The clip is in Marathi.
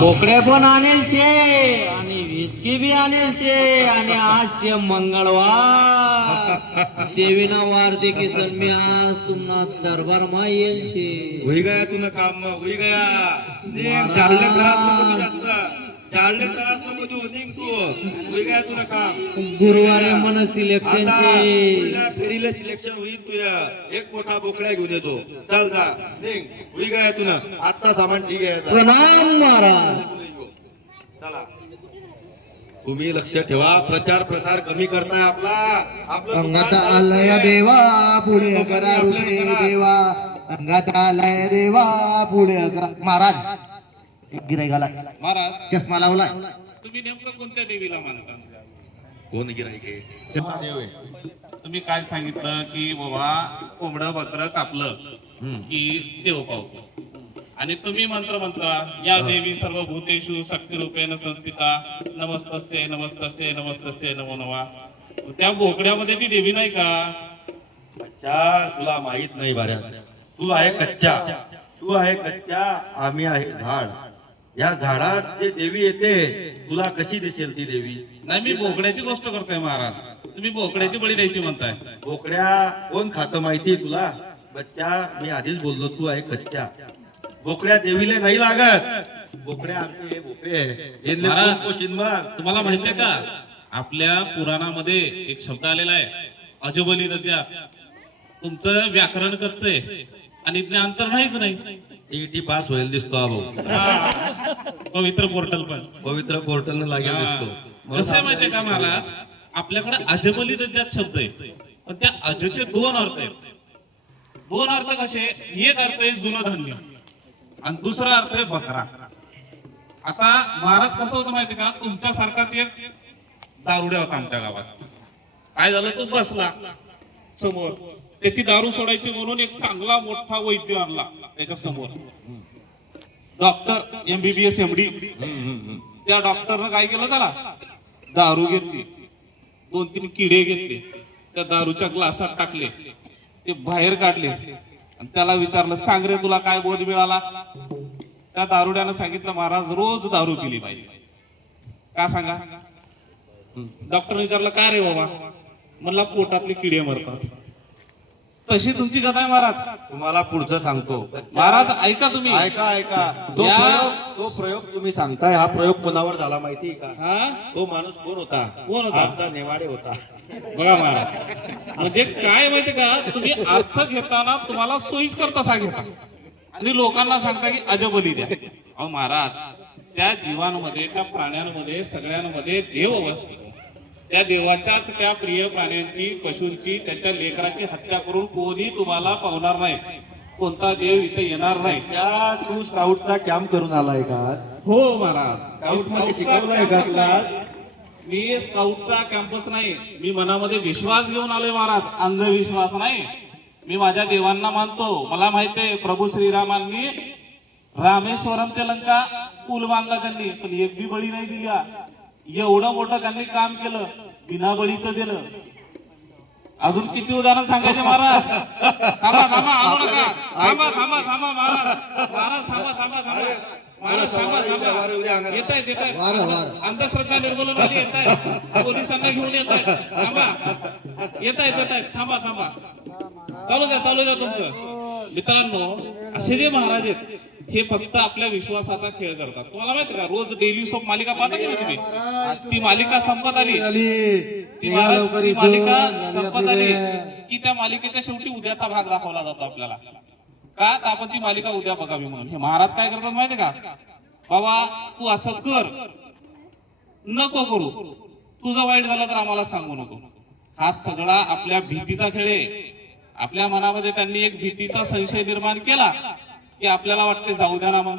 बोकडे पण आणेल छे आणि विस्की भी आणेल छे आणि आज मंगळवार देवीना वार दे की सन मी आज तुम्हाला दरबार मा येईल छे होई गया तुला काम होई गया निघ चालले घरात नको तू जास्त चालले घरात नको तू निघ तू होई गया तुला काम गुरुवारी मन सिलेक्शन छे तुला फेरीला सिलेक्शन होईल तुया एक मोठा बोकड्या घेऊन येतो चल जा निघ होई गया तुला आता सामान ठीक आहे प्रणाम महाराज चला तुम्ही लक्ष ठेवा प्रचार प्रसार कमी करताय आपला आपलं अंगात आलय देवा पुढे करा हृदय देवा अंगात आलय देवा पुढे करा महाराज एक गिराईक आला महाराज चष्मा लावलाय तुम्ही नेमकं कोणत्या देवीला मानता? कोण गिराईक आहे तुम्ही काय सांगितलं की बाबा कोंबडं बकरं कापलं की देव पावतो आणि तुम्ही मंत्र म्हणता या देवी सर्व भूतेषु शक्ती रूपेण संस्थिता नमस्तस्ये नमस्तस्ये नमस्तस्ये नमो नमः. त्या बोकड्यामध्ये ती देवी नाही का? अच्छा तुला माहित नाही बाऱ्या तू आहे कच्चा तू आहे कच्चा आम्ही आहे झाड या झाडात जे देवी येते तुला कशी दिसेल ती देवी नाही मी बोकड्याची गोष्ट करतोय महाराज. तुम्ही बोकड्याची बळी द्यायची म्हणताय. बोकड्या कोण खातं माहिती तुला बच्चा मी आधीच बोललो तू आहे कच्चा बोकड्या देवीले नाही लागत बोकड्या आमचे बोपे तुम्हाला माहितीये का आपल्या पुराणामध्ये एक शब्द आलेला आहे अजबली दद्या. तुमचं व्याकरण कच्च आहे आणि ज्ञान तर नाहीच नाही. टीईटी पास होईल दिसतो हा भाऊ पवित्र पोर्टल पण पवित्र पोर्टल न लागेल दिसतो कसं आहे माहितीये का महाराज आपल्याकडे अजबली दद्यात शब्द आहे पण त्या अजचे दोन अर्थ आहेत. दोन अर्थ कसे एक अर्थ आहे जुनं धान्य आणि दुसरा अर्थ आहे बकरा. आता महाराज कसं होतं माहिती का तुमच्या सारखाच एक दारुड्या होता आमच्या गावात. काय झालं तो बसला समोर त्याची दारू सोडायची म्हणून एक चांगला मोठा वैद्य आणला त्याच्या समोर डॉक्टर MBBS MD. त्या डॉक्टरनं काय केलं त्याला दारू घेतली 2-3 किडे घेतले त्या दारूच्या ग्लासात टाकले ते बाहेर काढले आणि त्याला विचारलं सांग रे तुला काय बोध मिळाला. त्या दारुड्यानं सांगितलं महाराज रोज दारू पिली पाहिजे. का सांगा. डॉक्टरने विचारलं काय रे बाबा म्हणला पोटातले किडे मरतात. तशी तुमची कथा आहे महाराज. तुम्हाला पुढचं सांगतो महाराज ऐका तुम्ही ऐका तो प्रयोग तुम्ही सांगताय हा प्रयोग कोणावर झाला माहिती का हा तो माणूस कोण होता आमचा नेवाडे होता. बघा महाराज म्हणजे काय माहिती का तुम्ही अर्थ घेताना तुम्हाला सोयीस्कर तसा घेता आणि लोकांना सांगता की अजबली द्या. अहो महाराज त्या जीवांमध्ये त्या प्राण्यांमध्ये सगळ्यांमध्ये देव वसतो. त्या देवाच्याच त्या प्रिय प्राण्यांची पशूंची त्यांच्या लेकराची हत्या करून कोणी तुम्हाला पावणार नाही. कोणता देव इथे येणार नाही. त्या तू स्काउटचा कॅम्प करून आलाय का हो महाराज स्काउटमध्ये शिकवलंय का तुला मी स्काउटचा कॅम्पच नाही मी मनामध्ये विश्वास घेऊन आलोय महाराज. अंधविश्वास नाही. मी माझ्या देवांना मानतो. मला माहितीये प्रभू श्रीरामांनी रामेश्वरम ते लंका पूल बांधला त्यांनी पण एक बी बळी नाही दिला. एवढं मोठं त्यांनी काम केलं बिना बळीचं दिलं. अजून किती उदाहरण सांगायचे महाराज. थांबा थांबा आणू नका. थांबा थांबा थांबा महाराज महाराज थांबा थांबा थांबा महाराज थांबा थांबा येत आहेत अंधश्रद्धा निर्मूलन वाली येत आहेत पोलिसांना घेऊन येत आहेत. थांबा येत आहेत थांबा थांबा चालू द्या तुमचं. मित्रांनो असे जे महाराज आहेत हे फक्त आपल्या विश्वासाचा खेळ करतात. तुम्हाला माहिती का रोज डेली सोप मालिका पाहता की तुम्ही. ती मालिका संपत आली ती मालिका संपत आली की त्या मालिकेच्या शेवटी उद्याचा भाग दाखवला जातो आपल्याला का तर आपण ती मालिका उद्या बघावी म्हणून. हे महाराज काय करतात माहिती का बाबा तू असं कर नको करू तुझं वाईट झालं तर आम्हाला सांगू नको. हा सगळा आपल्या भीतीचा खेळ आहे. आपल्या मनामध्ये त्यांनी एक भीतीचा संशय निर्माण केला की आपल्याला वाटते जाऊ द्या ना मग